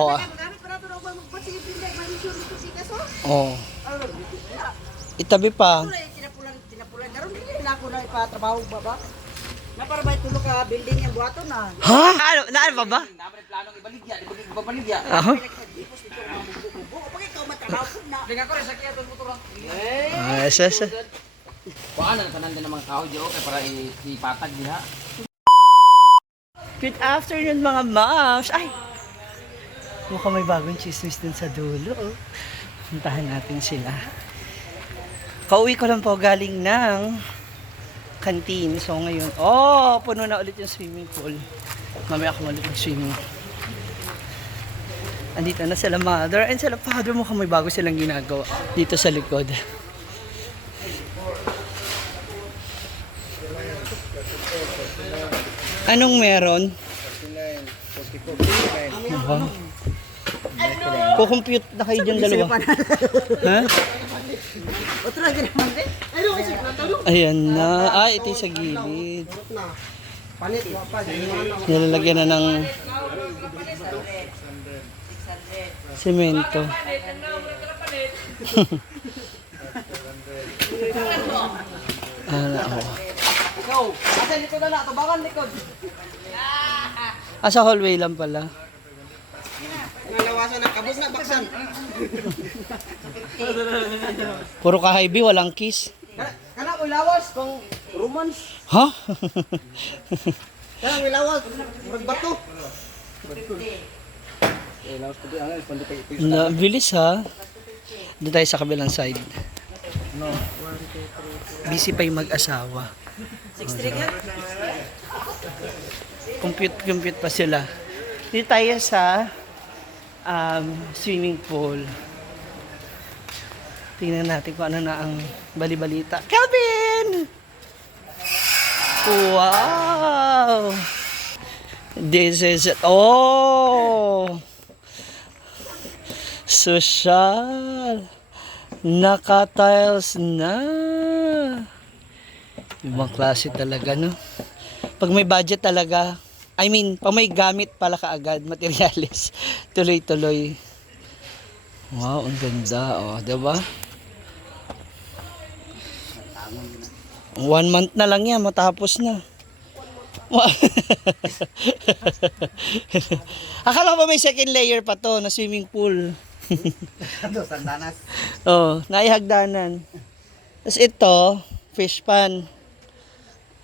Oo. Oh. Itabi pa. Na para ba tulog ka building yung buhaton na. Ha? Ano? Naan pa ba? Naman planong ibaligya, ibaligya. Aha. Dengan ko rin sa kaya to motor. Yes. Kuan na tanan din ng mga kahoy diyo kay para ipatag diha. Good afternoon mga moms. Ay! Mukhang may bagong chismis dun sa dulo. Oh. Puntahan natin sila. Kauwi ko lang po galing ng canteen. So ngayon, puno na ulit yung swimming pool. Mamaya ako ulit mag-swimming. Andito na sila mother and sila father. Mukhang may bago silang ginagawa dito sa likod. Anong meron? Wow. Kukompute na kayo dyan dalawa. Ha? Ayan na. Ito yung sa gilid. Nilalagyan na ng semento. Asa likod na tubangan likod. Sa hallway lang pala. Nalawasan ng kabog na baksan. Puro ka-high-B, walang kiss. Kana ilawas pang romance. Ha? Kana ilawas magbato. Na, bilis ha. Doon tayo sa kabilang side. Busy pa yung mag-asawa. Compute pa sila. Dito tayo sa swimming pool. Tingnan natin kung ano na ang bali-balita. Calvin! Wow! This is it. Social. Naka-tiles na. Ibang klase talaga, no? Pag may budget talaga, pag may gamit pala kaagad, materialis, tuloy-tuloy. Wow, ang ganda. Diba? 1 month na lang yan, matapos na. Akala ko may second layer pa to na swimming pool. Sandanas. Naihagdanan. Tapos ito, fish pan.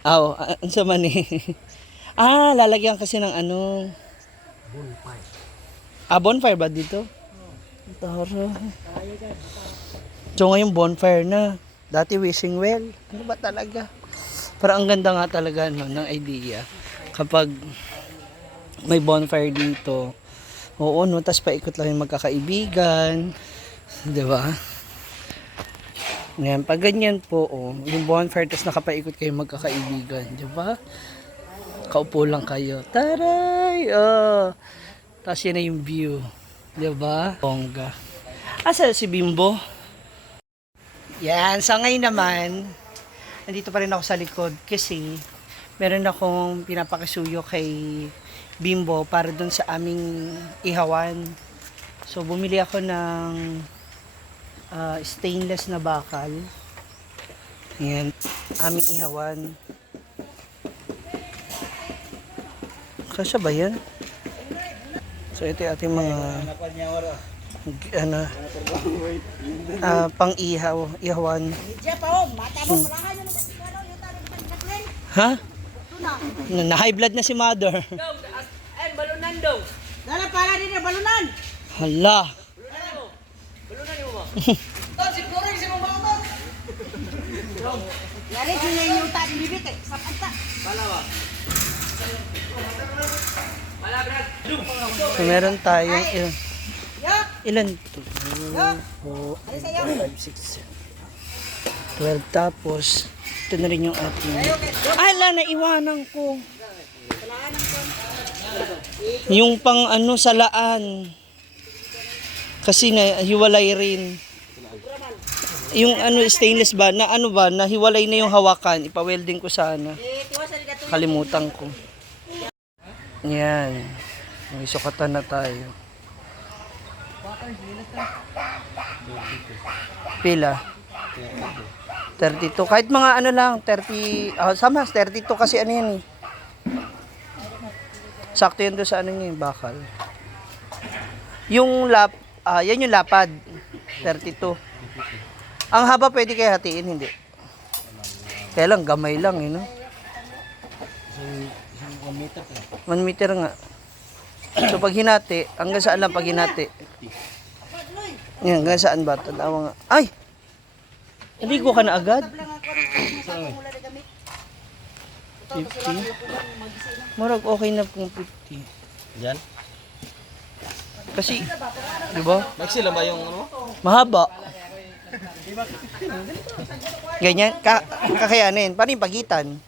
Ang sama ni. Lalagyan kasi ng ano. Bonfire. Bonfire ba dito? Tara. So ngayon bonfire na. Dati wishing well. Ano ba talaga? Parang ang ganda nga talaga ng idea. Kapag may bonfire dito. Tapos paikot lang yung magkakaibigan. Diba? Ngayon, pag ganyan po, yung bonfire, tapos nakapaikot kayo magkakaibigan. Diba? Kaupo lang kayo. Taray! Tapos yun na yung view. Diba? Bongga. Asa si Bimbo? Yan. So ngayon naman, nandito pa rin ako sa likod kasi meron akong pinapakisuyo kay Bimbo para dun sa aming ihawan. So bumili ako ng stainless na bakal. Yan. Aming ihawan. Kasya ba yan? So ito yung ating mga ihawan. Ha? Na-high blood na si mother. Balunan daw. Dala para din balunan. Hala. Balunan mo ba? Siguro si mo ba? Yari din yung ta di bibit sa panta. Balawa. Bala brad. So meron tayong ilan? 2, 4, 5, 6, 12 tapos ito na rin yung ating naiwanan ko yung pang salaan kasi hiwalay rin yung stainless ba nahiwalay na yung hawakan, ipa-welding ko sana, kalimutan ko. Yan, may sukatan na tayo. Pila? 32. Kahit mga ano lang, 30, sama, 32 kasi ano yan eh. Sakto yun doon sa ano niya, bakal. Yung yan yung lapad, 32. Ang haba pwede kaya hatiin, hindi. Kaya lang, gamay lang eh, no? 1 meter nga. So pag hinati, hanggang saan lang pag hinati? Yan, hanggang saan ba? Tanawa nga. Ay! Naligo ka na agad? 50? Marag okay na kung 50. Yan? Kasi, di ba? Maxi lang ba yung ano? Mahaba. Ganyan, kakayanin. Paano yung pagitan?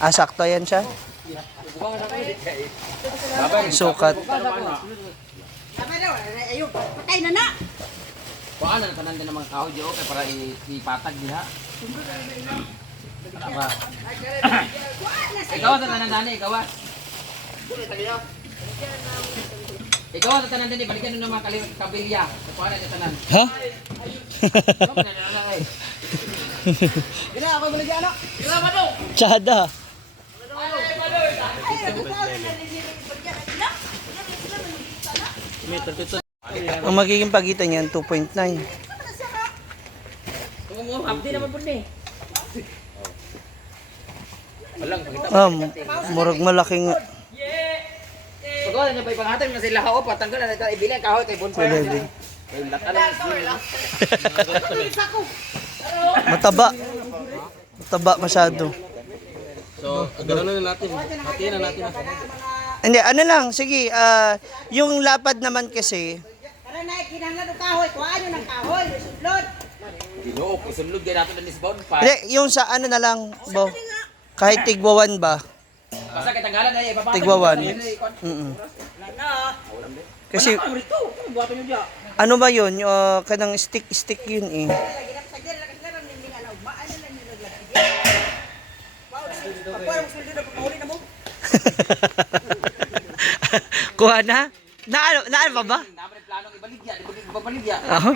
Sakto yan siya. Sukat. Ayun, patay na na. Kuha na tanan din ng mga kahoy okay para ipatag diha. Apa? Ikaw sa tanan dani, ikaw. Ikaw sa tanan dani, balikan mo ng mga kabilya. Kuha na tanan. Ha? Gina ako baligyan ano? Gina ba do? Tsada. Ang magiging pagitan niyan, 2.9. Abdi naman po ni. Murag malaking Pagod na ba ipanghatag na sila ho patanggal na ito ibili ang kahoy kay bonfire. Kay latalan. mataba. Mataba masyado. So, ganoon na natin. Hatiin na natin. Hindi, ano lang, sige, yung lapad naman kasi, Tara na kinahanglan og kahoy, kuhaan nyo ng kahoy, sudlod. Ginoo, isunlod kay nato ni bonfire. hindi, yung sa ano na lang, bo, kahit tigwawan ba, Basta kitanggalan na ipapatag. tigwawan. Wala na. Kasi, Ano rito? Ano buhaton niyo diya? ano ba yun, kanang stick yun eh. Lagi na sa gel, lagi na ning alaw. Maano lang nila lagi. Wow, pagkuha mo sulod na pagmahuli na mo. Kuha na? Naan pa ba? Naman planong ibaligya, di ba baligya? Ako?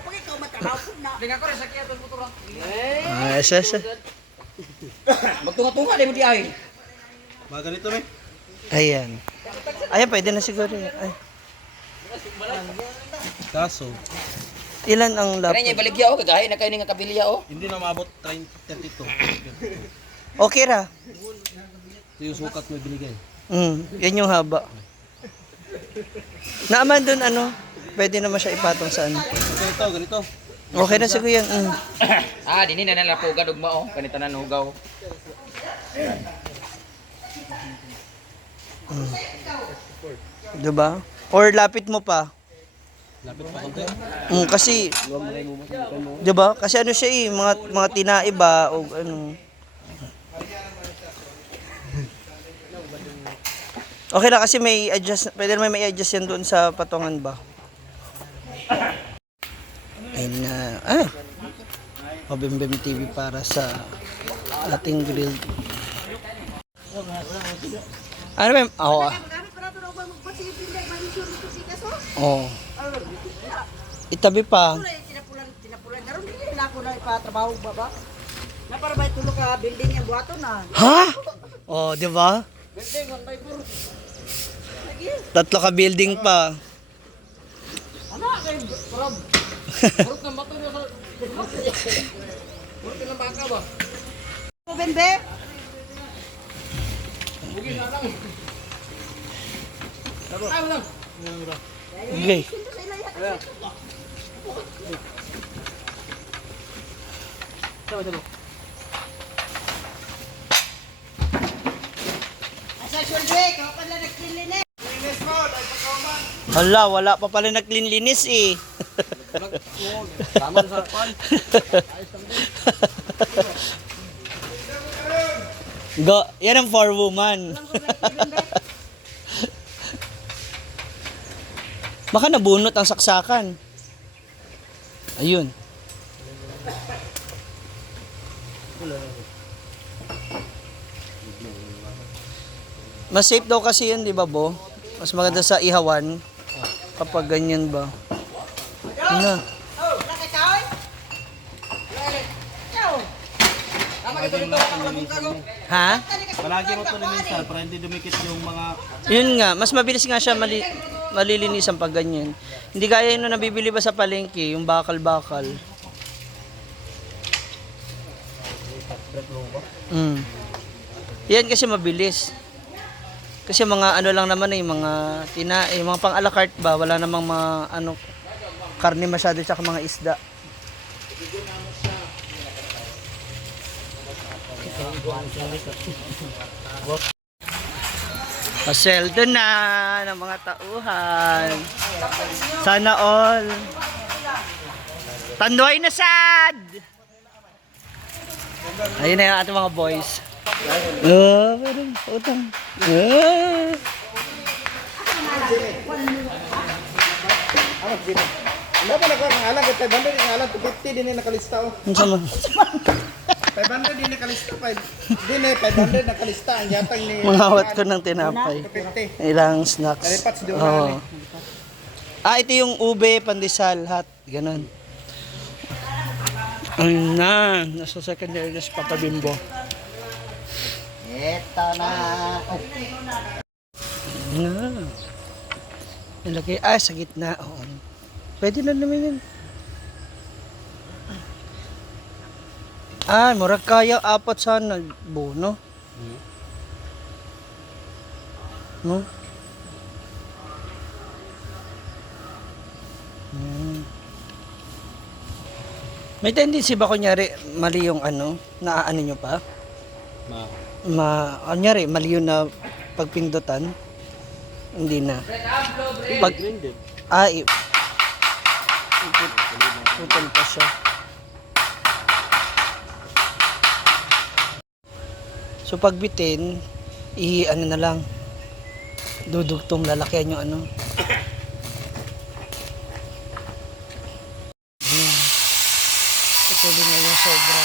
Pag ikaw matrabaho po na. Linga ko rin sa kiyaton mo turang. Esa. Magtunga-tunga din mo di ay. Mga ganito may. Ayan. Ayan, pwede na siguro yan. Ay. Kaso, Ilan ang Kaya niya lapad? ibaligya oh, kagahay na kayo nga kabilya oh. hindi na maabot 32. Okay ra. Ito yung sukat mo binigay. Yan yung haba. Naaman dun ano, pwede naman siya ipatong sa ano. Ganito, ganito. Okay na siguro yan. Dini na nalapuga dugma oh, kanita na nugaw. Diba? Or lapit mo pa. Lapit pa konti. Kasi, diba? Kasi ano siya eh, mga tinae ba o ano. Okay na kasi may adjust, pwede naman may adjust yan doon sa patungan ba. Ayun na, Pabimbim TV para sa ating grilled. Ano ba? Oo. Oo. Itabi pa. Tinapulan karon dili na ako na ipatrabaho ba? Na para ba tulog ka building yung buhaton na. Ha? Oh, di ba? Building 1 by 4. 3 ka building pa. Ano kay Rob? Burot na bato sa. Burot na baka ba? Benbe. Okay. Asa sulbe, ka pa lang nagkilin eh. Hala, wala pa pala naglilinis eh. Tama sa pan. Go, yan ang for woman. Baka nabunot ang saksakan. Ayun. Mas safe daw kasi yan, di ba, Bo? Mas maganda sa ihawan. Kapag ganyan ba? Na. Oh, nakakaoy. Ciao. Tama ka dito ako lang kago. Ha? Palagi mo ito linisan para hindi dumikit yung mga... Yun nga, mas mabilis nga siya malilinisan pag ganyan. Hindi gaya yun na nabibili ba sa palengke, yung bakal-bakal. Mm. Yan kasi mabilis. Kasi mga ano lang naman mga mga pang a la carte ba, wala namang mga ano karne masyado tsaka mga isda. Pasweldo na ng mga tauhan. Sana all. Tanduay na sad! Ayun na yung ating mga boys. Parang utang. Ano pa nagkuha ng alam? 500 yung alam, 250 din yung nakalista. Ano sama? 500 din nakalista. 500 nakalista. Ang yatang ni... Mangawat ko ng tinapay. 250. Ilang snacks. Taripats doon Oo. Ito yung ube, pandesal, hat. Ganon. Ayun na. Nasa secondary na si Papa Bimbo. Eto na. Ayun na. Nilagay, sa gitna. Oo. Pwede na naman yun. Murag kaya apat sana bono. No? May tendency ba kunyari mali yung naaano nyo pa? Kunyari mali yun na pagpindutan? Hindi na. Pag, putol pa siya. So pagbitin, na lang. Dudugtong lalakyan yung Putulin na yung sobra.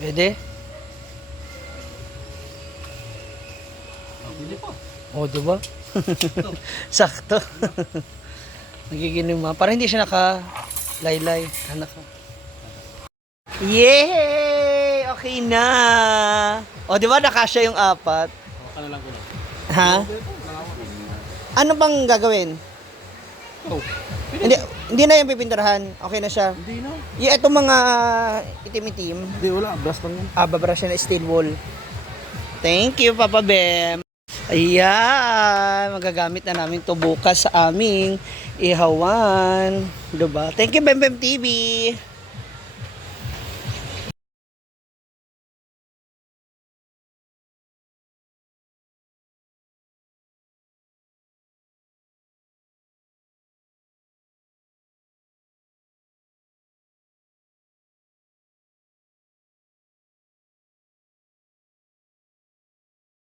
Pwede? Oh, diba? Sakto. Nagiginim Para hindi siya naka-laylay. Yay! Okay na! O, diba nakasya yung apat? Ano lang ko na. Ha? Ano bang gagawin? Hindi na yung pipinturahan. Okay na siya. Hindi na. Yung itong mga itim-itim. Hindi, wala. Blast lang yan. Babrush na steel wool. Thank you, Papa Bem. Ayan, magagamit na namin to bukas sa aming ihawan. Diba? Thank you, Bem Bem TV.